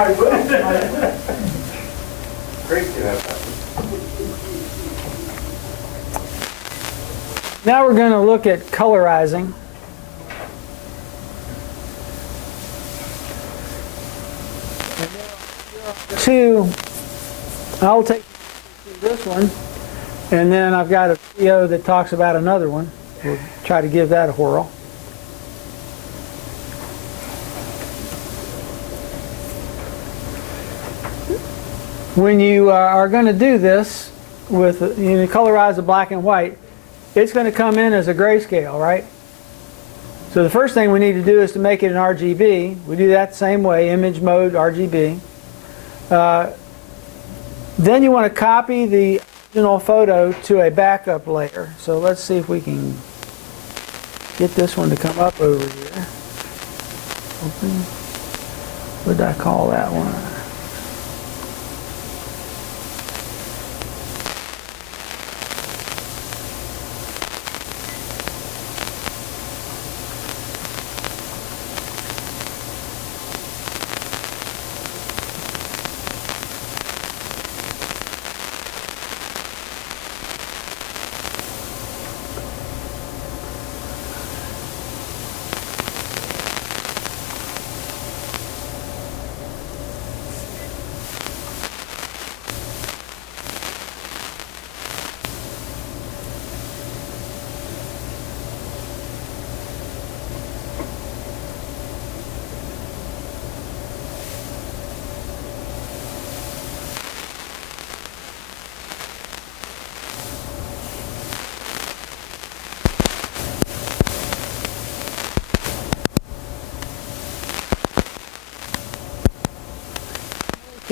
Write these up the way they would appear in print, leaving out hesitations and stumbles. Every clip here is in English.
I will. Great to have that. Now we're going to look at colorizing. I'll take this one, and then I've got a video that talks about another one. We'll try to give that a whirl. When you are going to do this with, you colorize the black and white, it's going to come in as a grayscale, right? So the first thing we need to do is to make it an RGB. We do that the same way, image mode, RGB. Then you want to copy the original photo to a backup layer. So let's see if we can get this one to come up over here. Open. What did I call that one?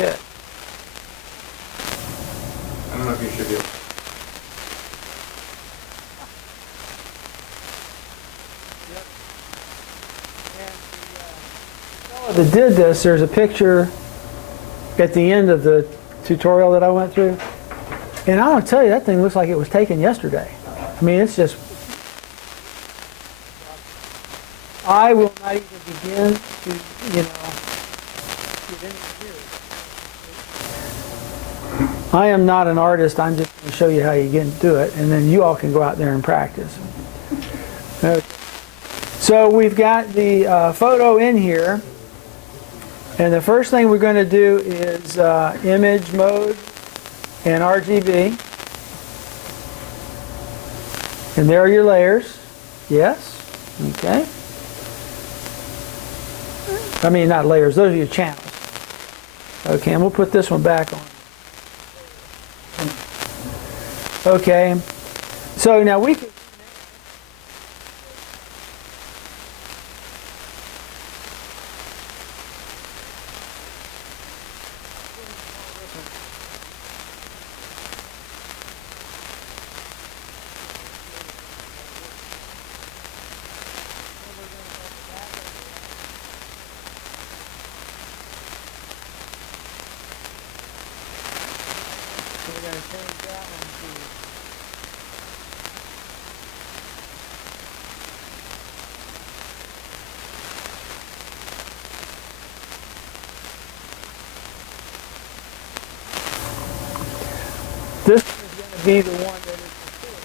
Okay. I don't know if you should be able to. That did this, there's a picture at the end of the tutorial that I went through, and I want to tell you, that thing looks like it was taken yesterday. I mean, it's just, I will not even begin to, get into here. I am not an artist. I'm just going to show you how you get into it, and then you all can go out there and practice. Okay. So we've got the photo in here, and the first thing we're going to do is image mode and RGB. And there are your layers. Yes? Okay. I mean, not layers, those are your channels. Okay, and we'll put this one back on. Okay, so now we can this is going to be the one that is the source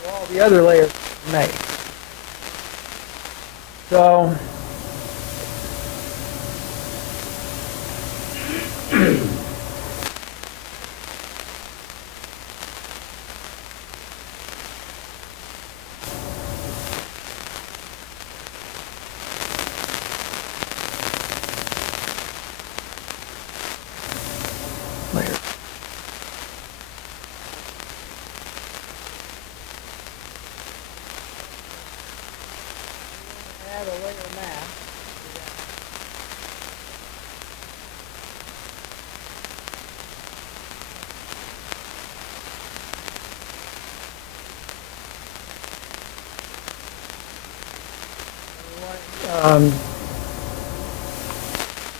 for all the other layers made. So layer. Add a layer mask.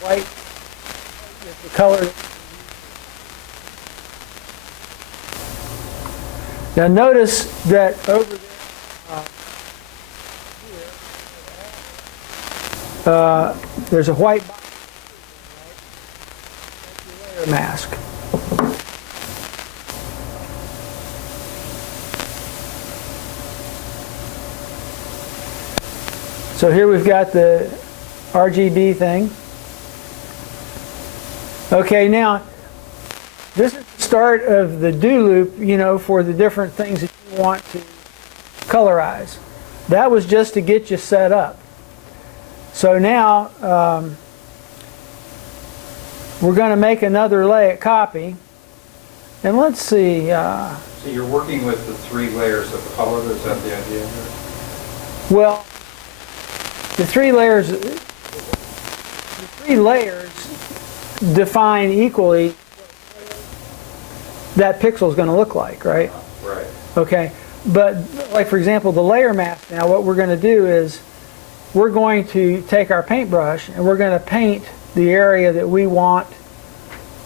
White is the color. Now notice that over there, there's a white box. mask. So here we've got the RGB thing. Okay, now this is the start of the do loop, you know, for the different things that you want to colorize. That was just to get you set up. So now we're going to make another copy, and let's see. So you're working with the 3 layers of color, is that the idea here? Well, the 3 layers define equally that pixel is going to look like, right? Right. Okay, but like for example, the layer mask. Now, what we're going to do is we're going to take our paintbrush and we're going to paint the area that we want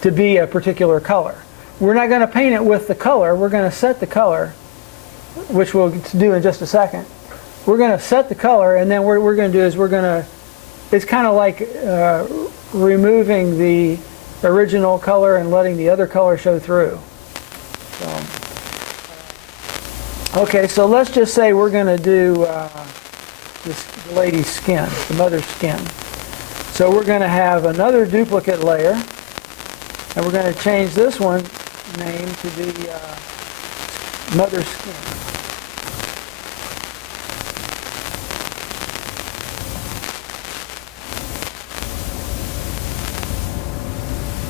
to be a particular color. We're not going to paint it with the color. We're going to set the color, which we'll do in just a second. We're going to set the color, and then what we're going to do is we're going to, it's kind of like removing the original color and letting the other color show through. So, okay, so let's just say we're going to do this lady's skin, the mother's skin. So we're going to have another duplicate layer, and we're going to change this one name to be mother's skin.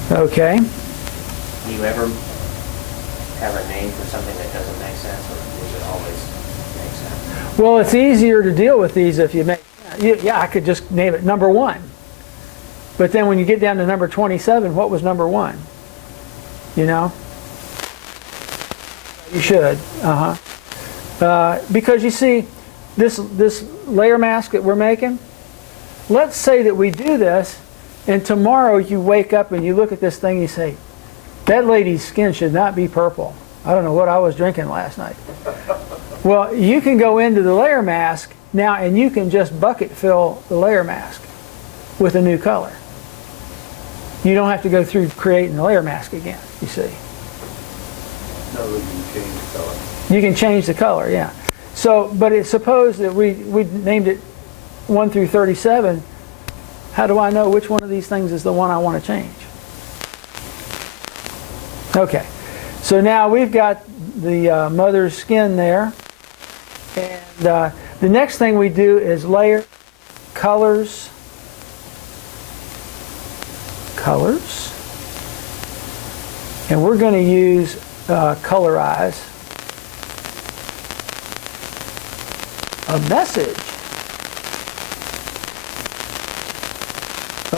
Okay. Do you ever have a name for something that doesn't make sense, or does it always make sense? Well, it's easier to deal with these if you make, yeah, I could just name it number 1. But then when you get down to number 27, what was number 1? You know? You should. Because you see, this layer mask that we're making, let's say that we do this, and tomorrow you wake up and you look at this thing and you say, that lady's skin should not be purple. I don't know what I was drinking last night. Well, you can go into the layer mask now and you can just bucket fill the layer mask with a new color. You don't have to go through creating the layer mask again, you see. No, you can change the color. You can change the color, yeah. So, but it's suppose that we named it 1 through 37. How do I know which one of these things is the one I want to change? Okay, so now we've got the mother's skin there. And the next thing we do is layer, colors, and we're going to use colorize a message.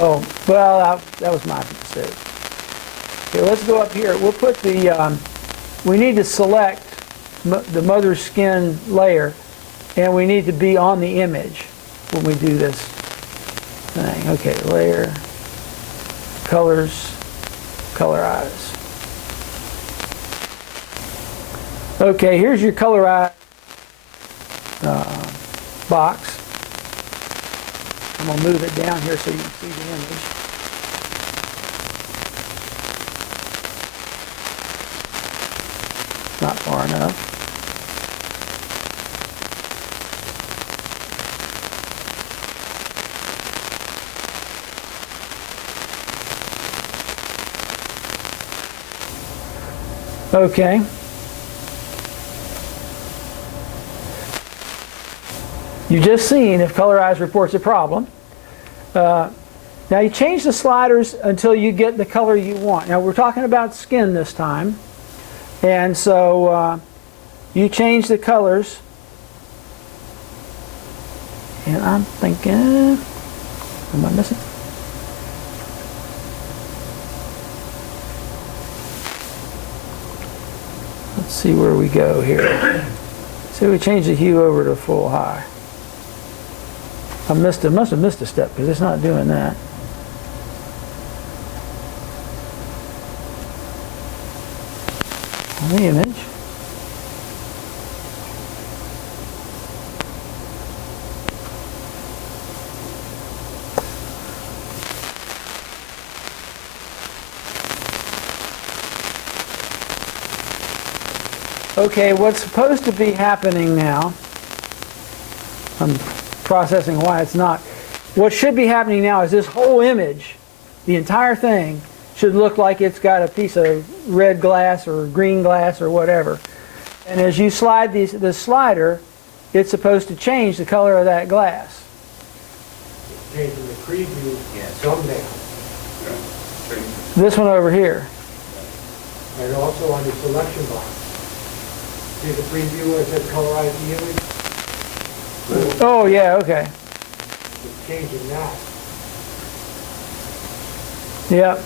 Oh, well, that was my mistake. Okay, let's go up here. We'll put the, we need to select the mother's skin layer, and we need to be on the image when we do this thing. Okay, layer, colors, colorize. Okay, here's your colorize box. I'm going to move it down here so you can see the image. Not far enough. Okay. You just seen if Colorize reports a problem. Now you change the sliders until you get the color you want. Now we're talking about skin this time. And so you change the colors. And I'm thinking, am I missing? Let's see where we go here. So we change the hue over to full high. I must have missed a step because it's not doing that. On the image. Okay, what's supposed to be happening now, I'm processing why it's not. What should be happening now is this whole image, the entire thing, should look like it's got a piece of red glass or green glass or whatever. And as you slide the slider, it's supposed to change the color of that glass. Changing the preview Yes. thumbnail, This one over here. and also on the selection box. See the preview where it says colorize the image? Oh yeah, okay. It's changing that. Yep.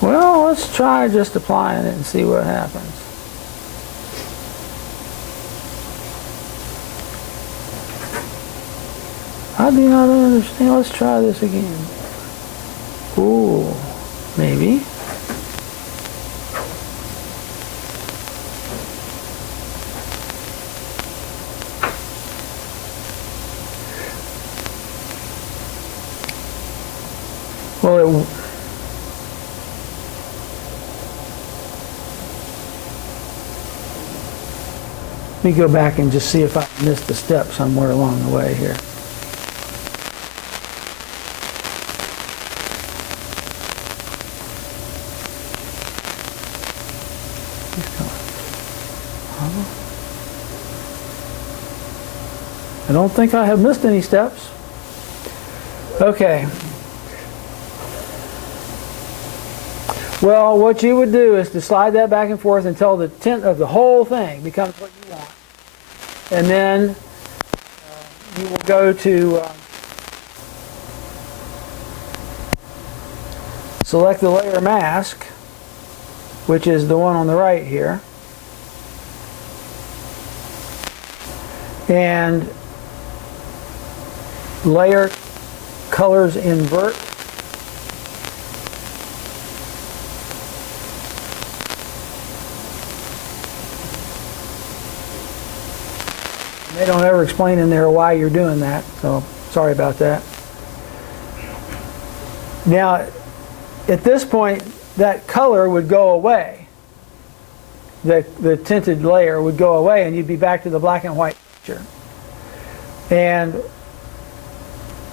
Well, let's try just applying it and see what happens. I do not understand. Let's try this again. Ooh, maybe. Well, let me go back and just see if I missed a step somewhere along the way here. I don't think I have missed any steps. Okay. Well, what you would do is to slide that back and forth until the tint of the whole thing becomes what you want. And then you will go to select the layer mask, which is the one on the right here. And layer colors invert. They don't ever explain in there why you're doing that, so sorry about that. Now, at this point, that color would go away. The tinted layer would go away, and you'd be back to the black and white picture. And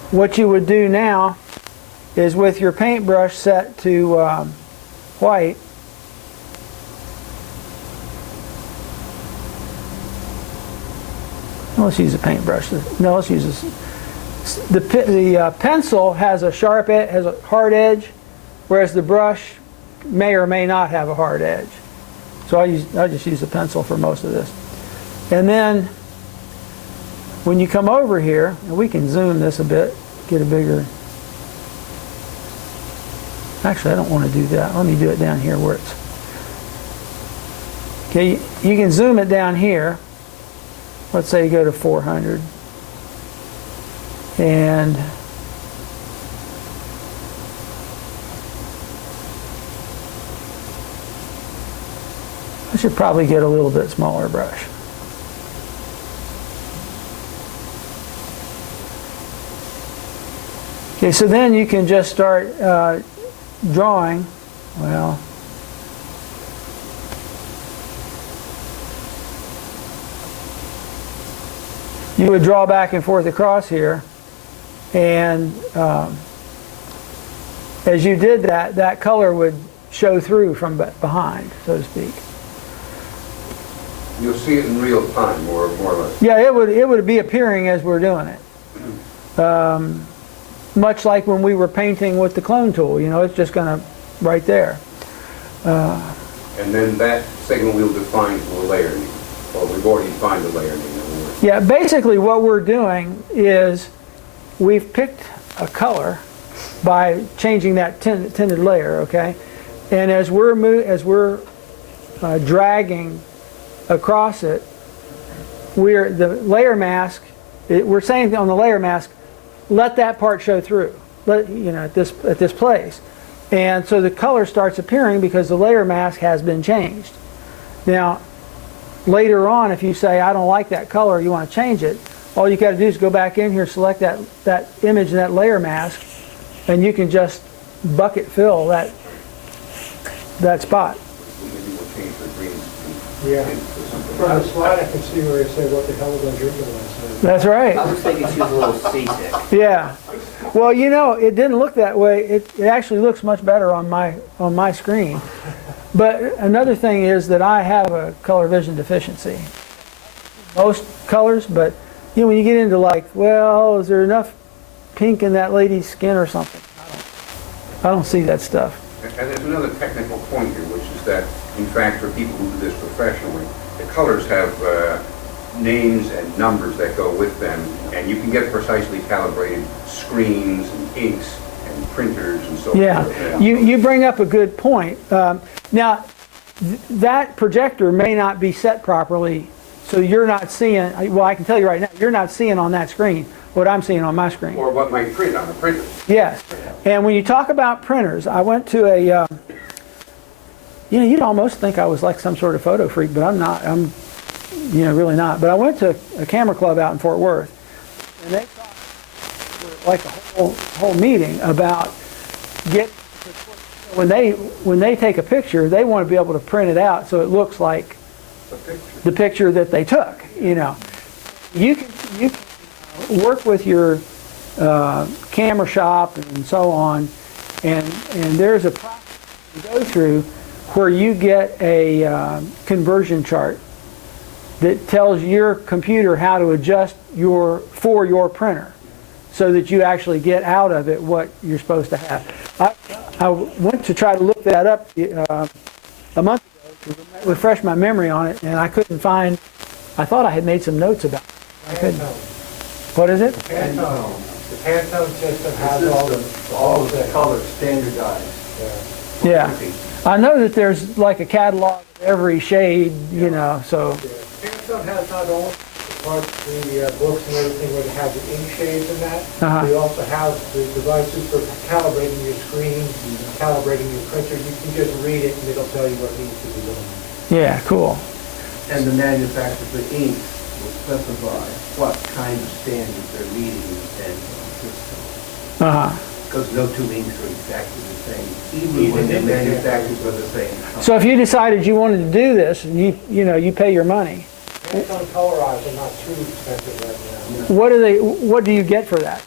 what you would do now is with your paintbrush set to white, let's use a paintbrush. No, let's use this. The pencil has a sharp edge, has a hard edge, whereas the brush may or may not have a hard edge. So I just use the pencil for most of this. And then when you come over here, and we can zoom this a bit, get a bigger. Actually, I don't want to do that. Let me do it down here where it's. Okay, you can zoom it down here. Let's say you go to 400. And I should probably get a little bit smaller brush. Okay, so then you can just start drawing. Well, you would draw back and forth across here, and as you did that, that color would show through from behind, so to speak. You'll see it in real time, more or less. Yeah, it would be appearing as we're doing it. Much like when we were painting with the clone tool, you know, it's just going to right there. And then that signal wheel defines the layering. Well, we've already defined the layering. Yeah, basically what we're doing is we've picked a color by changing that tinted layer, okay? And as we're dragging across it, the layer mask. We're saying on the layer mask, let that part show through. Let you know at this place, and so the color starts appearing because the layer mask has been changed. Now, later on, if you say I don't like that color, you want to change it. All you got to do is go back in here, select that image and that layer mask, and you can just bucket fill that spot. Maybe we'll change the green. Yeah. to something From the else. slide, I can see where it said, what the hell was I drinking last night? That's right. I was thinking she was a little seasick. Yeah. Well, you know, it didn't look that way. It actually looks much better on my screen. But another thing is that I have a color vision deficiency. Most colors, but you know, when you get into like, well, is there enough pink in that lady's skin or something? I don't see that stuff. And there's another technical point here, which is that, in fact, for people who do this professionally, the colors have names and numbers that go with them, and you can get precisely calibrated screens and inks and printers and so forth. Yeah, you bring up a good point. Now, that projector may not be set properly, so you're not seeing, well, I can tell you right now, you're not seeing on that screen what I'm seeing on my screen. Or what might print on a printer. Yes, and when you talk about printers, I went to a, you know, you'd almost think I was like some sort of photo freak, but I'm not. I'm, you know, really not. But I went to a camera club out in Fort Worth, and they talked for like a whole meeting about when they take a picture, they want to be able to print it out so it looks like the picture that they took. You know, you can work with your camera shop and so on, and there's a process you go through where you get a conversion chart that tells your computer how to adjust for your printer so that you actually get out of it what you're supposed to have. I went to try to look that up a month ago to refresh my memory on it, and I couldn't find, I thought I had made some notes about it. I couldn't. What is it? Pantone. The Pantone system has all of the colors standardized. Yeah. I know that there's like a catalog of every shade, you know, so. Pantone has not only the books and everything where they have the ink shades and that, they also have the devices for calibrating your screen, calibrating your printer. You can just read it and it'll tell you what needs to be done. Yeah, cool. And the manufacturer for inks will specify what kind of standards they're meeting in the Pantone system. Because no two inks are exactly the same, even when they're manufactured by the same company. So if you decided you wanted to do this, and you pay your money, Pantone Colorize are not too expensive right now. what do you get for that?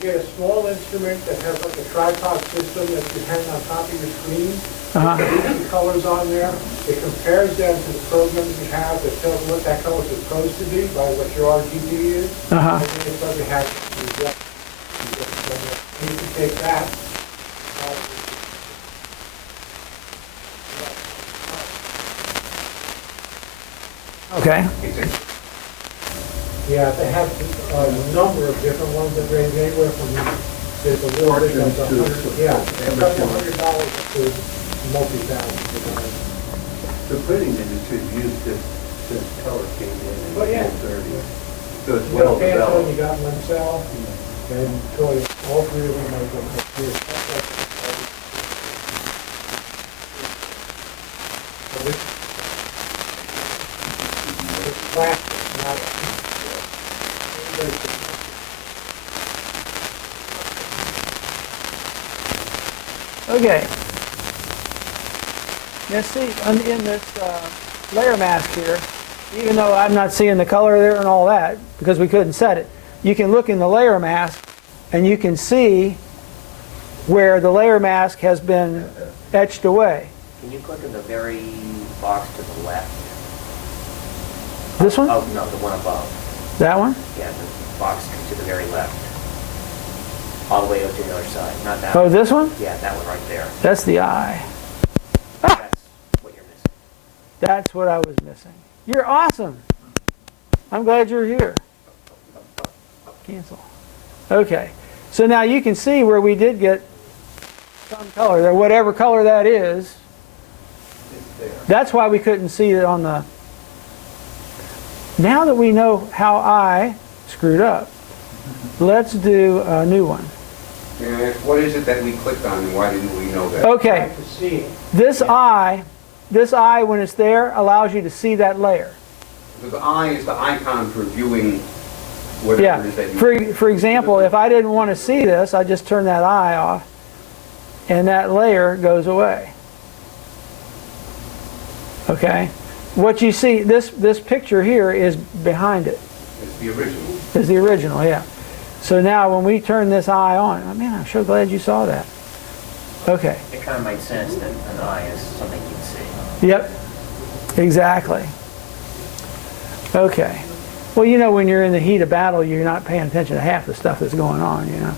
You get a small instrument that has like a tripod system that you hang on top of your screen. It reads the colors on there. It compares them to the programs you have that tells what that color is supposed to be by what your RGB is. And then it doesn't have you can take that. Okay. Yeah, they have a number of different ones that range anywhere from there's a little bit that's $100, yeah, $100 to multi-thousand. The printing industry used this since color came in Oh, yeah. the 30s. So it's You got well Pantone, developed. you got Mansell, and Troy, all three of them make them. It's plastic, not. Okay. Now see, in this layer mask here, even though I'm not seeing the color there and all that, because we couldn't set it, you can look in the layer mask and you can see where the layer mask has been etched away. Can you click in the very box to the left? This one? Oh, no, the one above. That one? Yeah, the box to the very left. All the way over to the other side, not that Oh, one. this one? Yeah, that one right there. That's the eye. That's what you're missing. That's what I was missing. You're awesome. I'm glad you're here. Cancel. Okay. So now you can see where we did get some color there, whatever color that is. That's why we couldn't see it on the... Now that we know how I screwed up, let's do a new one. And what is it that we clicked on and why didn't we know that? Okay. To see it. This eye, when it's there, allows you to see that layer. So the eye is the icon for viewing whatever Yeah. it is that you... For example, if I didn't want to see this, I just turn that eye off, and that layer goes away. Okay? What you see, this picture here is behind it. It's the original. Is the original, yeah. So now when we turn this eye on, oh man, I'm so glad you saw that. Okay. It kind of makes sense that an eye is something you can see. Yep, exactly. Okay. Well, you know, when you're in the heat of battle, you're not paying attention to half the stuff that's going on, you know.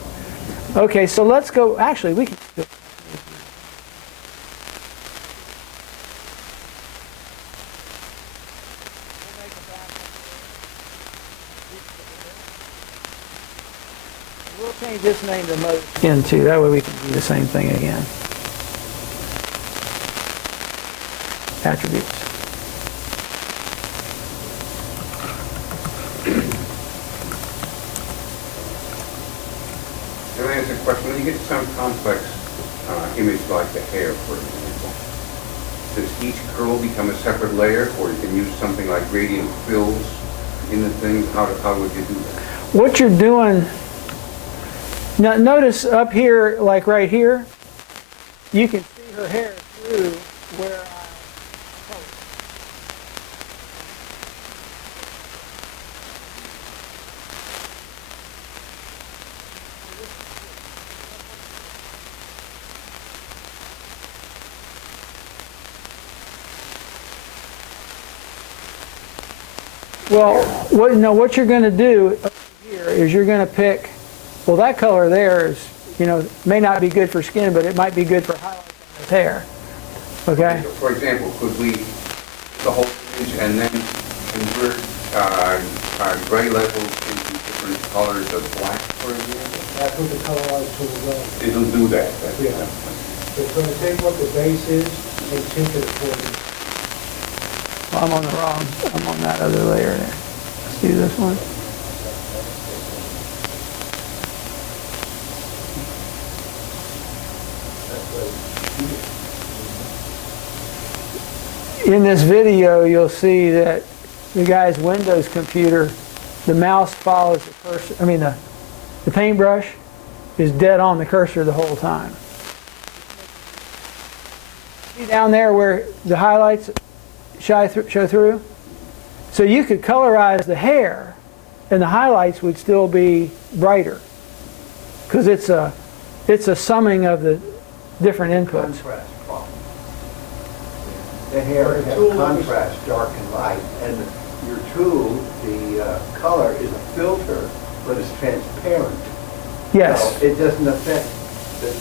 Okay, so let's go, actually, we can go. We'll change this name to Mode Skin too, that way we can do the same thing again. Attributes. Can I ask a question? When you get some complex image like the hair, for example, does each curl become a separate layer, or you can use something like gradient fills in the thing? How would you do that? What you're doing, now notice up here, like right here, you can see her hair through where I colored. Well, what you're going to do up here is you're going to pick, well, that color there is, you know, may not be good for skin, but it might be good for highlights on his hair. Okay? For example, could we the whole image and then convert gray levels into different colors of black, for example? That's what the colorize tool does. It'll do that. Yeah. It's going to take what the base is and tint it accordingly. Well, I'm on that other layer there. Let's do this one. In this video, you'll see that the guy's Windows computer, the mouse follows the cursor, the paintbrush is dead on the cursor the whole time. See down there where the highlights show through? So you could colorize the hair and the highlights would still be brighter because it's a summing of the different inputs. Contrast problem. The hair has contrast, dark and light, and your tool, the color is a filter, but it's transparent. Yes. So it doesn't affect the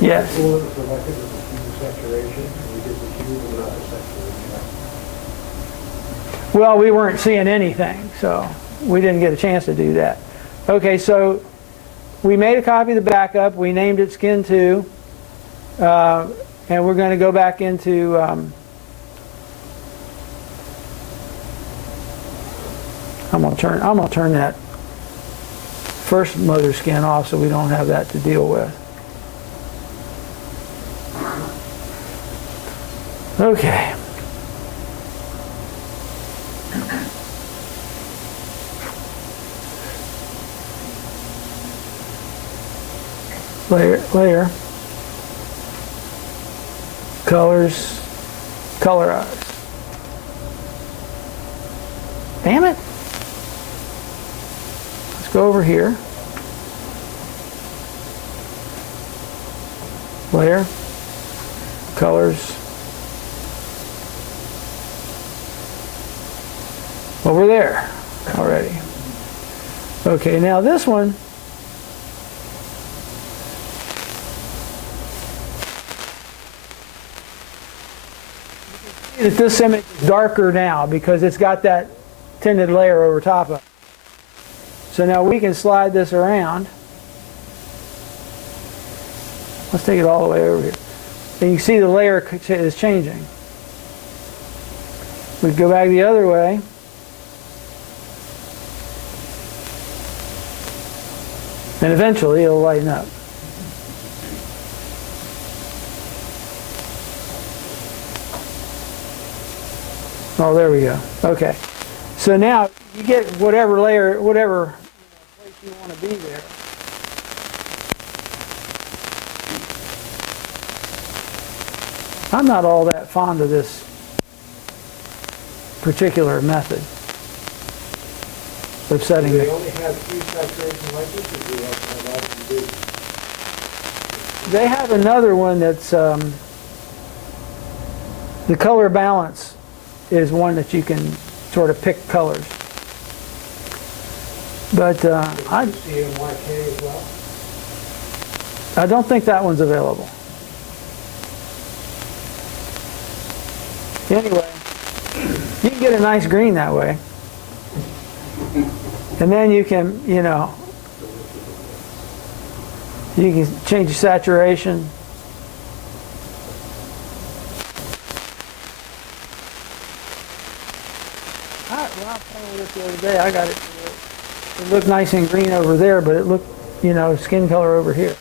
Yes. The tool that was selected was the hue saturation, and we did the hue without the saturation. Well, we weren't seeing anything, so we didn't get a chance to do that. Okay, so we made a copy of the backup. We named it Skin 2, and we're going to go back into I'm going to turn that first motor skin off so we don't have that to deal with. Okay. Layer, colors, colorize. Damn it. Let's go over here. Layer, colors. Over there already. Okay, now this one, you can see that this image is darker now because it's got that tinted layer over top of it. So now we can slide this around. Let's take it all the way over here. And you can see the layer is changing. We go back the other way. And eventually it'll lighten up. Oh, there we go. Okay. So now you get whatever layer, whatever place you want to be there. I'm not all that fond of this particular method of setting Do they the... only have three saturation like this, or do they also have RGB? They have another one that's, the color balance is one that you can sort of pick colors. But CMYK as well? I don't think that one's available. Anyway, you can get a nice green that way. And then you can, you know, you can change the saturation. Well, I was playing with it the other day. I got it. It looked nice and green over there, but it looked, you know, skin color over here.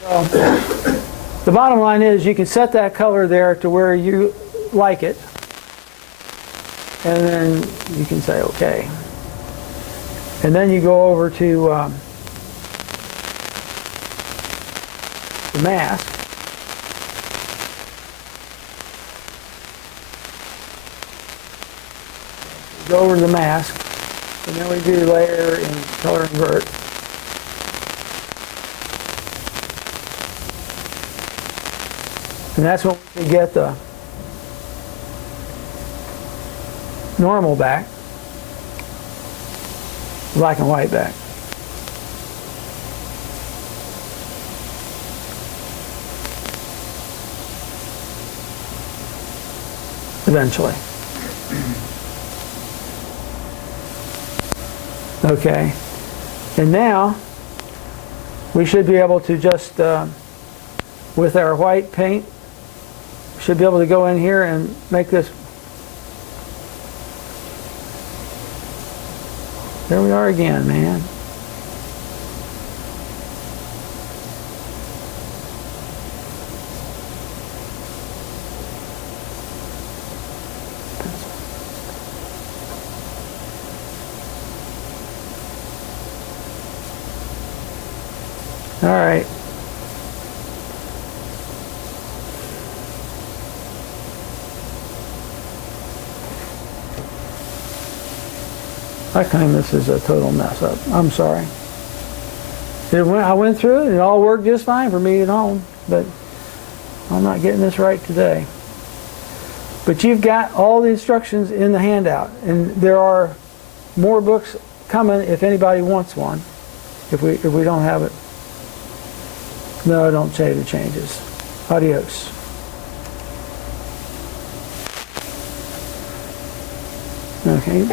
So, the bottom line is you can set that color there to where you like it, and then you can say OK. And then you go over to the mask. Go over to the mask, and then we do layer and color invert. And that's when we get the normal back, black and white back. Eventually. Okay. And now we should be able to just, with our white paint, should be able to go in here and make this. There we are again, man. All right. I claim this is a total mess up. I'm sorry. I went through it, and it all worked just fine for me at home, but I'm not getting this right today. But you've got all the instructions in the handout, and there are more books coming if anybody wants one, if we don't have it. No, don't save the changes. Adios. Okay.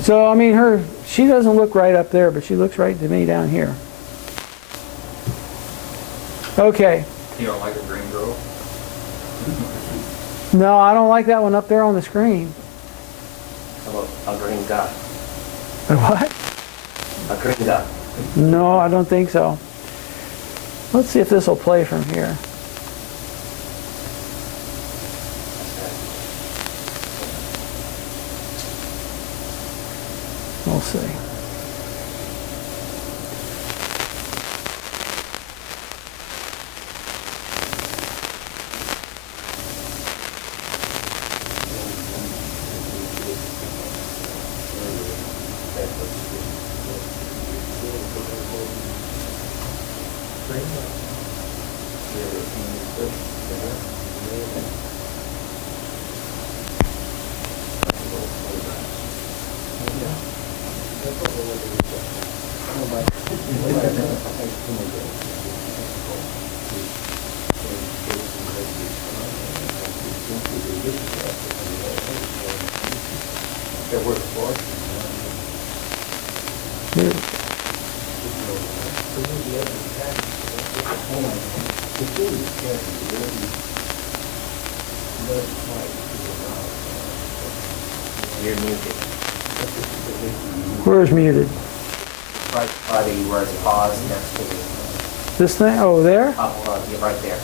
So, I mean, she doesn't look right up there, but she looks right to me down here. Okay. You don't like a green girl? No, I don't like that one up there on the screen. How about a green dot? A what? A green dot. No, I don't think so. Let's see if this will play from here. We'll see. You're muted. Where's muted? right by the, where it's paused next to the, This thing, oh, there? yeah, right there.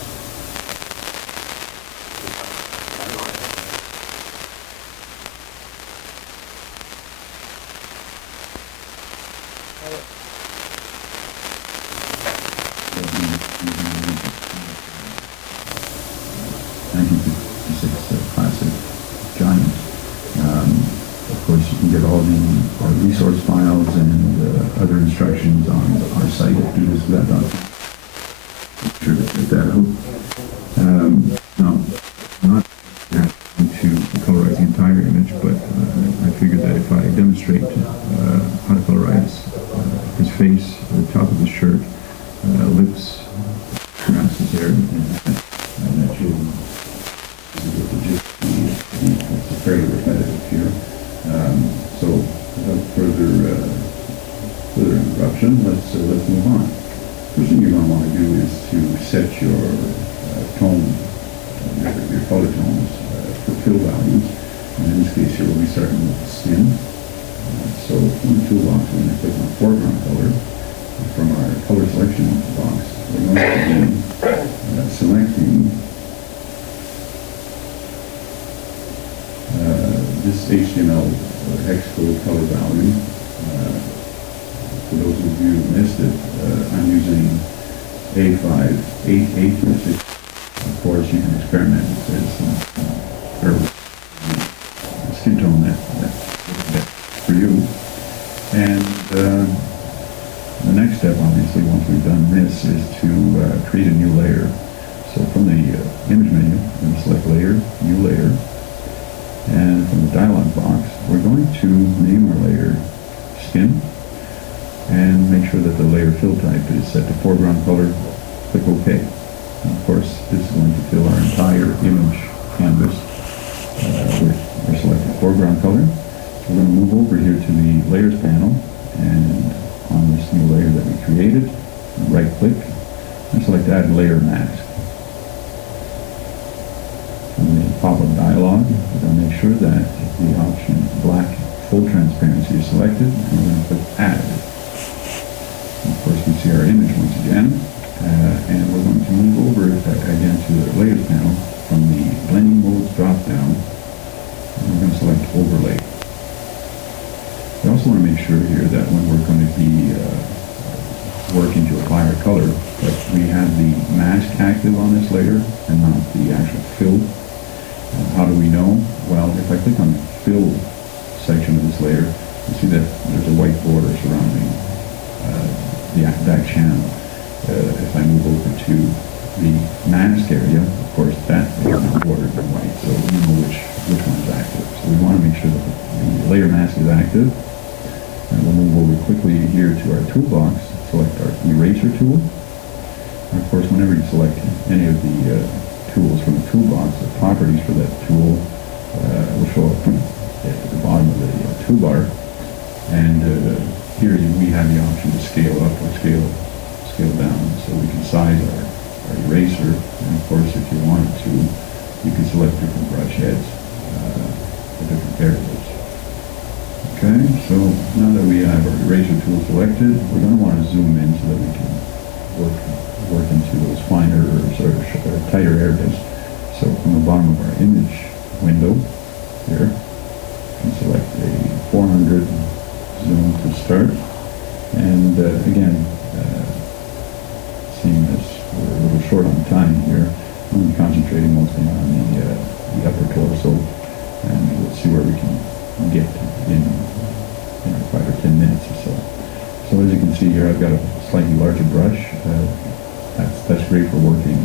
Classic Giant. Of course, you can get all the resource files and other instructions on our site at doodles.com. Make sure to check that out. Now, I'm not going to colorize the entire image, but I figured that if I demonstrate how to colorize his face, the top of his shirt, lips, grasses there, and that you'll get the gist. It's very repetitive here. So without further interruption, let's move on. First thing you're going to want to do is to set your tone, your color tones for fill values. And in this case here, we'll be starting with the skin. So from the toolbox, we're going to click on foreground color. From our color selection box, we're going to be selecting this HTML or hex code color value. For those of you who missed it, I'm using A58846. Of course, you can experiment if there's some skin tone that's for you. And the next step, obviously, once we've done this, is to create a new layer. So from the image menu, I'm going to select Layer, New Layer. And from the dialog box, we're going to name our layer Skin and make sure that the layer fill type is set to foreground color. Click OK. And of course, this is going to fill our entire image canvas. We're selecting foreground color. So we're going to move over here to the Layers panel, and on this new layer that we created, right-click and select Add Layer Mask. From the pop-up dialog, we're going to make sure that the option Black Full Transparency is selected, and we're going to click Add. And of course, we see our image once again, and we're going to move over again to the Layers panel from the Blending Modes drop-down, and we're going to select Overlay. We also want to make sure here that when we're going to be working to apply our color, that we have the mask active on this layer and not the actual fill. How do we know? Well, if I click on the fill section of this layer, you see that there's a white border surrounding that channel. If I move over to the mask area, of course, that is not bordered in white, so we know which one is active. So we want to make sure that the layer mask is active. And we'll move over quickly here to our toolbox, select our eraser tool. And of course, whenever you select any of the tools from the toolbox, the properties for that tool will show up at the bottom of the toolbar. And here we have the option to scale up or scale down, so we can size our eraser. And of course, if you wanted to, you can select different brush heads for different areas. Okay, so now that we have our eraser tool selected, we're going to want to zoom in so that we can work into those finer or tighter areas. So from the bottom of our image window here, you can select a 400 zoom to start. And again, seeing as we're a little short on time here, I'm going to be concentrating mostly on the upper torso, and we'll see where we can get in 5 or 10 minutes or so. So as you can see here, I've got a slightly larger brush. That's great for working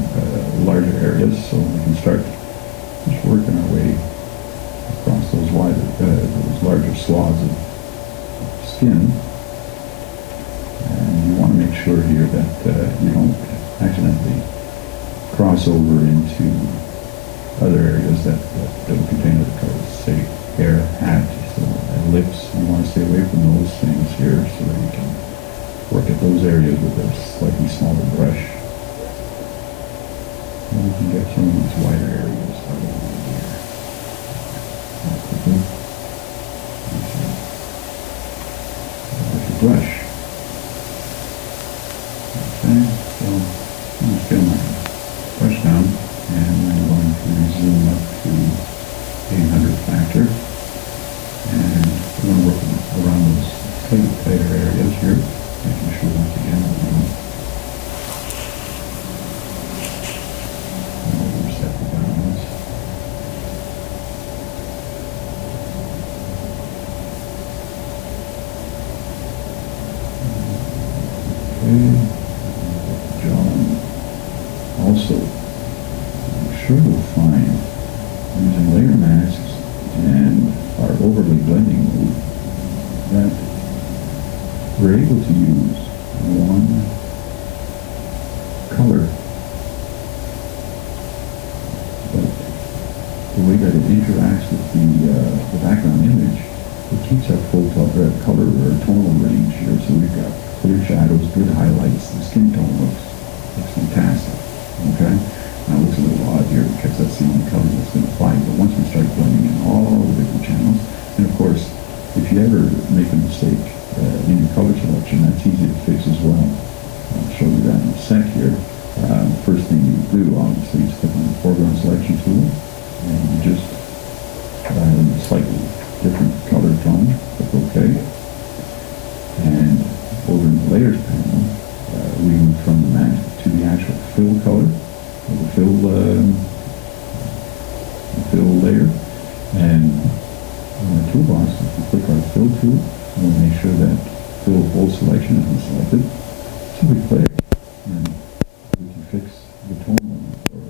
larger areas, so we can start just working our way across those larger swaths of skin. And you want to make sure here that you don't accidentally cross over into other areas that don't contain other colors, say hair, hat, so, and lips. You want to stay away from those things here so that you can work at those areas with a slightly smaller brush. And we can get some of these wider areas out of the way here. Quickly. With the brush. also, I'm sure we'll find, using layer masks and our overlay blending mode, that we're able to use one color, but the way that it interacts with the background image, it keeps our full color or tonal range here. So we've got clear shadows, good highlights, the skin tone looks fantastic. Okay? Now it looks a little odd here because that's the only color that's been applied, but once we start blending in all the different channels, and of course, if you ever make a mistake in your color selection, that's easy to fix as well. I'll show you that in a sec here. First thing you do, obviously, is click on the foreground selection tool, and you just dial in a slightly different color tone, click OK. And over in the layers panel, we move from the mask to the actual fill color, or the fill layer. And on the toolbox, if you click on fill tool, we'll make sure that fill whole selection has been selected. Simply click, and we can fix the tone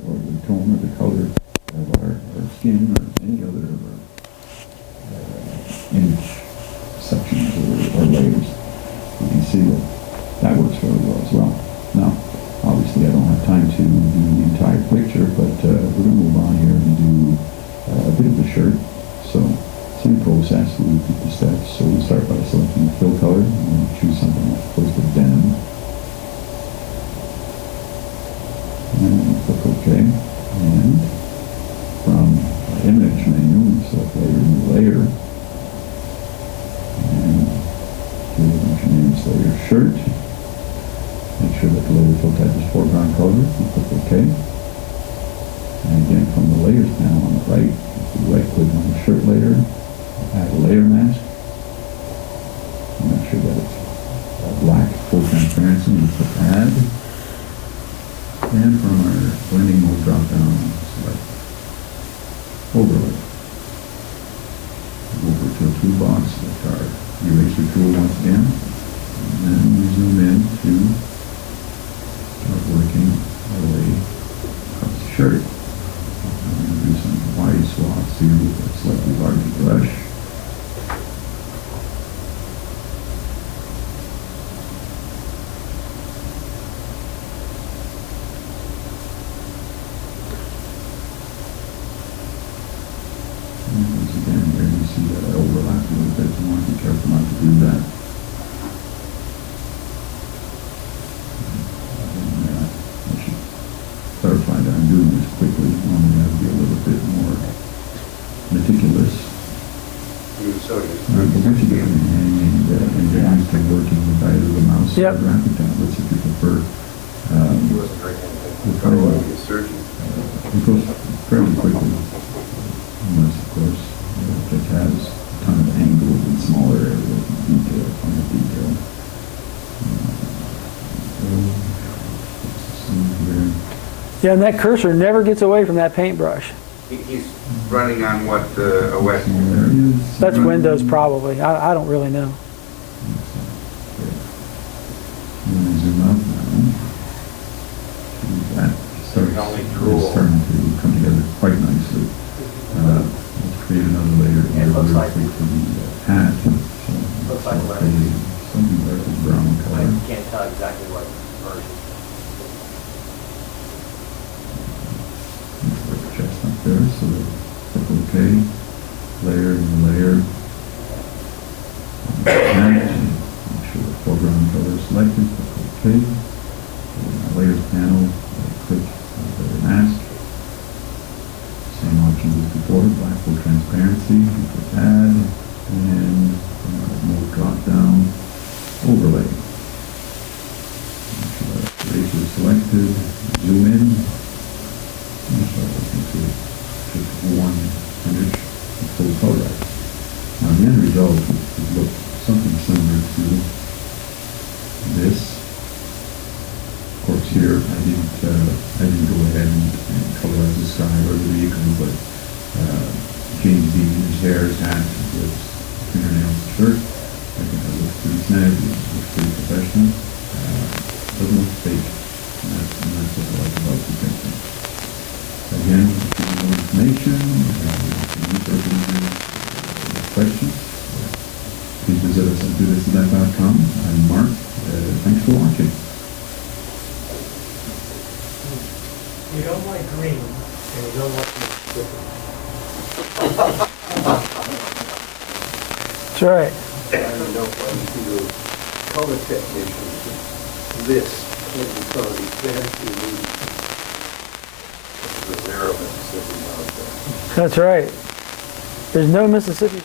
or the tone or the color of our skin or any other of our image sections or layers. You can see that works very well as well. Now, obviously I don't have time to do the entire picture, but we're going to move on here and do a bit of the shirt. So, same process, we repeat the steps. So we start by selecting the fill color and choose something that's close to denim. And click OK. And from our image menu, we select layer, and do a bunch of names, layer shirt. Make sure that the layer fill type is foreground color, and click OK. And again, from the layers panel on the right, if you right click on the shirt layer, add a layer mask. And make sure that it's black, full transparency, and click add. And from our blending mode drop down, select overlay. Over to a toolbox with our eraser tool once again. And then we zoom in to start working our way across the shirt. I'm going to do some wide swaths here with a slightly larger brush. And once again, here you see that I overlap a little bit. You want to be careful not to do that. I should clarify that I'm doing this quickly. Normally I have to be a little bit more meticulous. But once you get in the hang and you're used to working with either the mouse or the graphic tablets, if you prefer, it goes fairly quickly. Unless, of course, it just has a ton of angles and smaller areas and detail, finer detail. Yeah, and that cursor never gets away from that paintbrush. He's running on what, OS? That's Windows probably. I don't really know. Zoom out now. That starting to come together quite nicely. Let's create another layer here. It looks like for the hat. Looks like a something like a brown color. I can't tell exactly what version. Like a chestnut there, so click OK. Layer and layer. Hat. Make sure the foreground color is selected. Click OK. Layers panel. Click layer mask. Same options as before, black full transparency, click add, and mode drop down, overlay. Make sure that eraser is selected, zoom in, and start looking to just 1/100 full color. Now the end result would look something similar to this. Of course, here I didn't go ahead and colorize the sky or the vehicle, but James Dean, his hair, his hat, his fingernails, shirt. I think that looks pretty snazzy. It looks pretty professional. Doesn't look fake, and that's what I like about the picture. Again, if you need more information, questions, please visit us at dothisandthat.com. I'm Mark. Thanks for watching. You don't like green, and you don't like Mississippi. That's right. I don't know if I see those color technicians list in some of these fancy movies. The zero Mississippi out there. That's right. There's no Mississippi